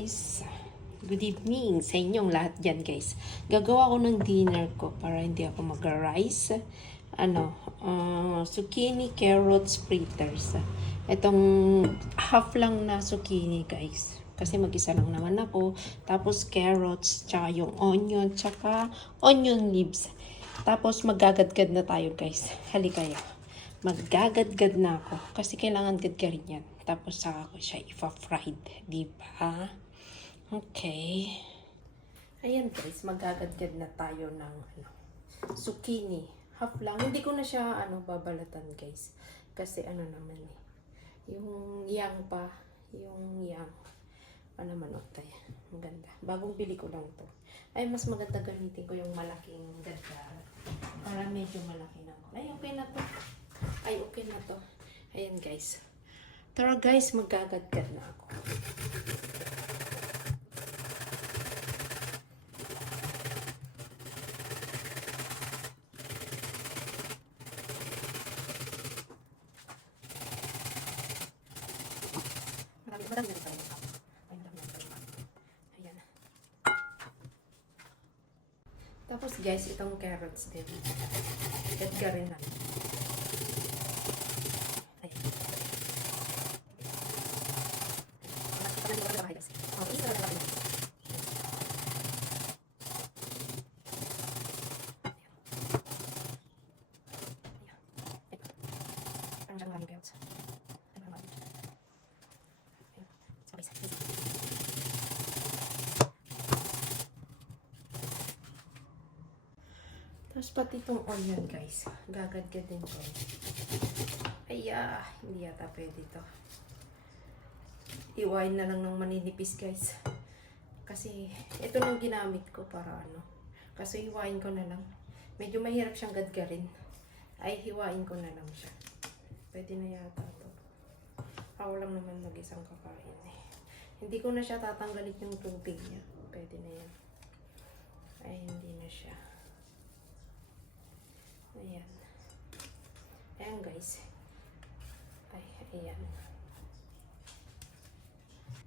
guys! Good evening sa inyong lahat dyan guys. Gagawa ko ng dinner ko para hindi ako mag-rice. Zucchini, carrots, fritters. Itong half lang na zucchini guys. Kasi mag-isa lang naman ako. Tapos carrots, tsaka yung onion, tsaka onion leaves. Tapos magagadgad na tayo guys. Halika kayo. Maggagadgad na ako. Kasi kailangan gadgarin yan. Tapos saka ko siya ipa-fried. Diba? Okay. Ayan guys, magagadgad na tayo ng zucchini. Half lang. Hindi ko na siya babalatan guys. Kasi naman yung yang pa. Yung yang. Tayo. Maganda. Bagong bili ko lang to. Ay, mas maganda gamitin ko yung malaking gadgar. Para medyo malaki na. Ay, okay na to. Ay, okay na to. Ayan guys. Tara guys, magagadgad na ako. Marami na tayo. Ayan. Tapos guys, itong carrots din. Gadgarin na. Tapos pati itong onion guys, gagadgad din ko. Ay, hindi yata pwede ito. Iwain na lang ng maninipis guys. Kasi ito lang ginamit ko para Kasi hiwain ko na lang. Medyo mahirap siyang gadgarin. Ay, hiwain ko na lang siya. Pwede na yata ito. Ako lang naman mag-isang kakain eh. Hindi ko na siya tatanggalin yung tubig niya. Pwede na yan. Ay, hindi na siya. Ayan. Ayan guys. Ay, ayan.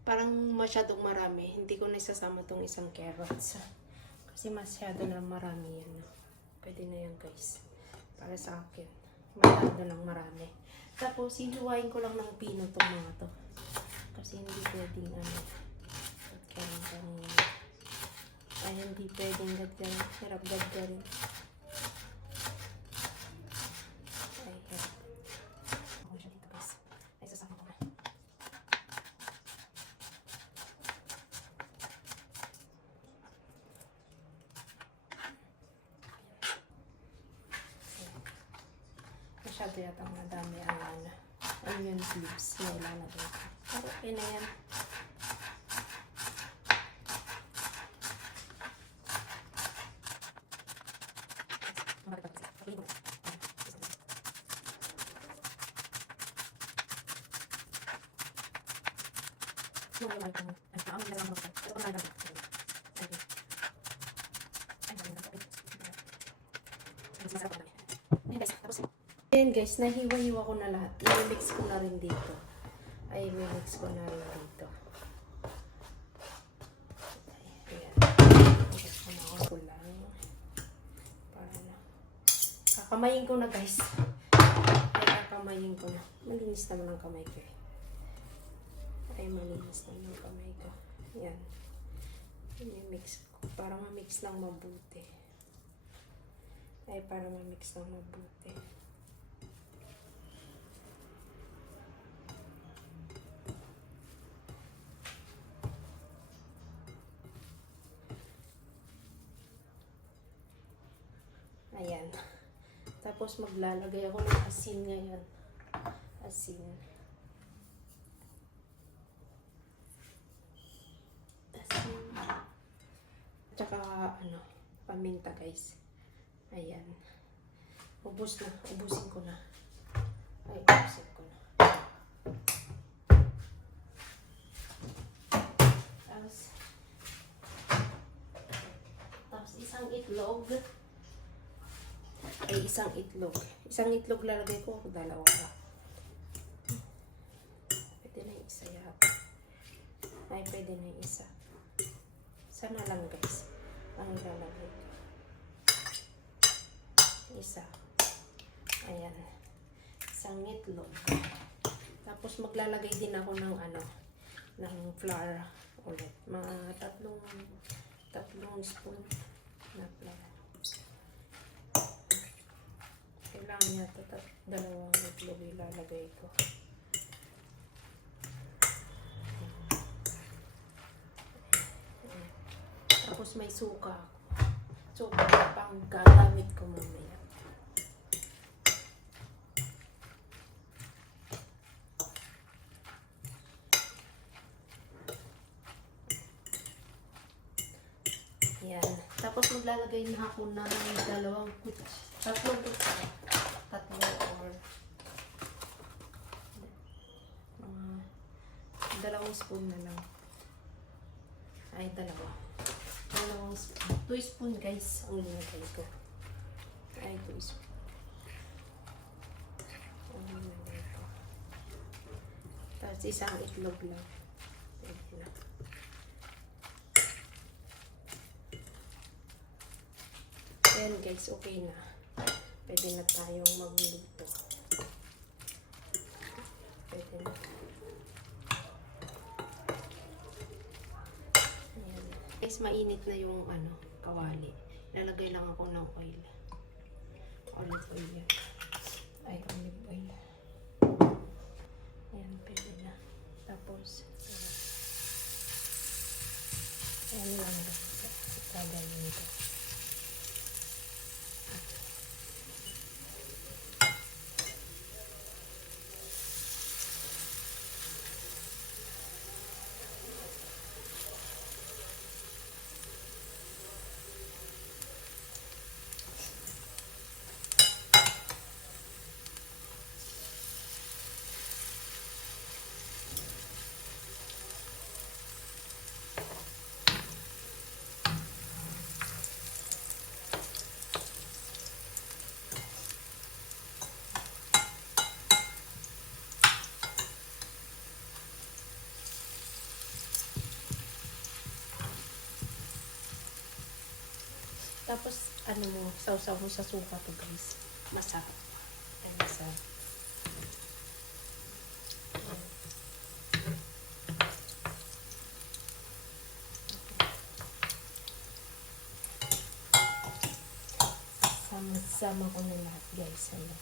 Parang masyadong marami. Hindi ko na isasama tong isang carrots. Kasi masyado na marami yan. Pwede na yan guys. Para sa akin. Masyado lang marami. Tapos, hihiwain ko lang ng pino tong mga to. Kasi hindi pwedeng gadgarin. Ay, hindi pwedeng gadgarin. Hirap gadgarin. Masyado yata madami ang onion leaves na ilalagay ko. Pero okay na yan. Ayan guys, nahiwa-hiwa ko na lahat. I-mix ko na rin dito. Ay, i-mix ko na rin dito. Ayan. I-mix ko na ako lang. Para na. Kakamayin ko na guys. Ay, kakamayin ko na. Malinis naman ang kamay ko eh. Ay, malinis naman ang kamay ko. Ayan. I-mix ko. Para ma-mix lang mabuti. Ay, para ma-mix lang mabuti. Ayan. Tapos maglalagay ako ng asin ngayon. Asin. Asin. Tsaka paminta guys. Ayan. Ubusin ko na. Ay, ubusin ko na. Tapos isang itlog. Ay, isang itlog. Isang itlog lalagay ko. Dalawa pa. Pwede na isa yata. Ay, pwede na yung isa. Isa na lang guys. Ang ilalagay ko. Isa. Ayan. Isang itlog. Tapos maglalagay din ako ng ng flour ulit. Mga tatlong spoon na flour. Kailangan niya dalawang itlog ilalagay ko. Tapos may suka ako. Suka pang gagamit ko mamaya. Yan. Tapos maglalagay na ako ng tatlong kutsara. Or dalawang spoon na lang. Ay, dalawang spoon. 2 spoon guys ang linagay ko. Ay, 2 spoon. Ang linagay ko. Tapos isang itlog lang. Pwede na. Ayan guys, okay na. Pwede na tayong magluto. Pwede na. Ayan. Guys, mainit na yung kawali. Lalagay lang ako ng oil. Olive oil yan. Ay, olive oil. Ayan, pwede na. Tapos, ayan lang guys. Gagawin ito. Tapos, sausaw mo sa suka to guys. Masarap. Ay, masarap. Sama ko na lahat guys. Ayan.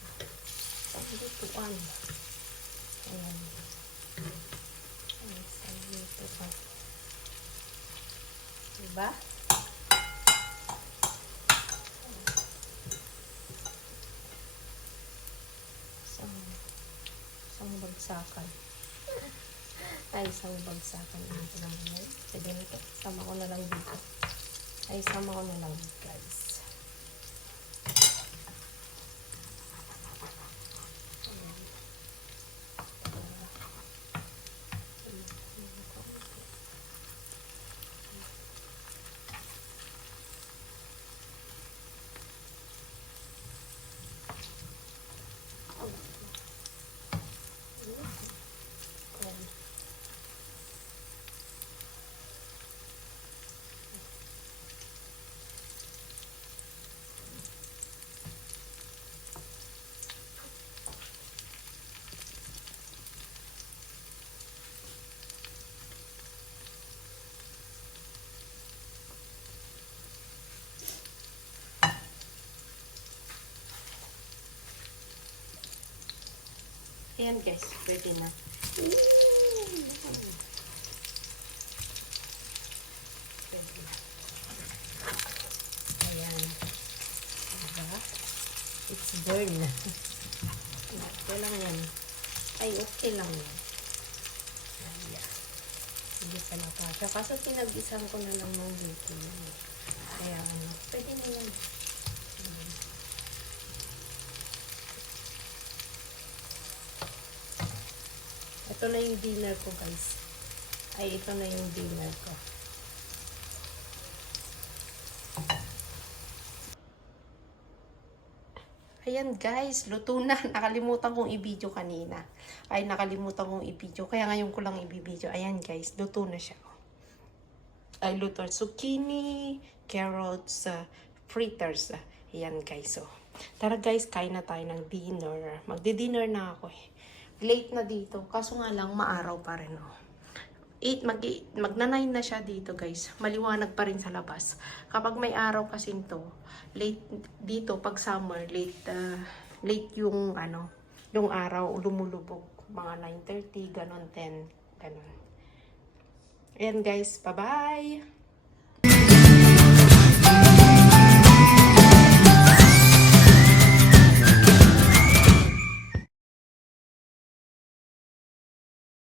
Lutuan. Ayan. Ayan. Sa lutuan. Diba? Isang bagsakan. Ay, isang bagsakan. Ito lang yun. Pwede nito. Sama ko na lang dito. Ay, sama ko na lang guys. Ayan guys, pwede na. Pwede na. Ayan. Diba? It's burn na. Okay lang yan. Ay, okay lang yan. Ayan. Hindi pa napasya. Kaso pinag-isan ko na lang ng dito. Kaya pwede na yan. Ito na yung dinner ko guys. Ay, ito na yung dinner ko. Ayan guys, luto na. Nakalimutan kong i-video kanina. Ay, nakalimutan kong i-video. Kaya ngayon ko lang i-video. Ayan guys, luto na siya. ay luto zucchini, carrots, fritters. Ayan guys. So, tara guys, kain na tayo ng dinner. Magdi-dinner na ako eh. Late na dito. Kaso nga lang, maaraw pa rin oh. Magna-9 na siya dito guys. Maliwanag pa rin sa labas. Kapag may araw kasing to, late dito pag summer, late yung yung araw lumulubog. Mga 9:30, ganon 10, ganon. Ayan guys, bye-bye!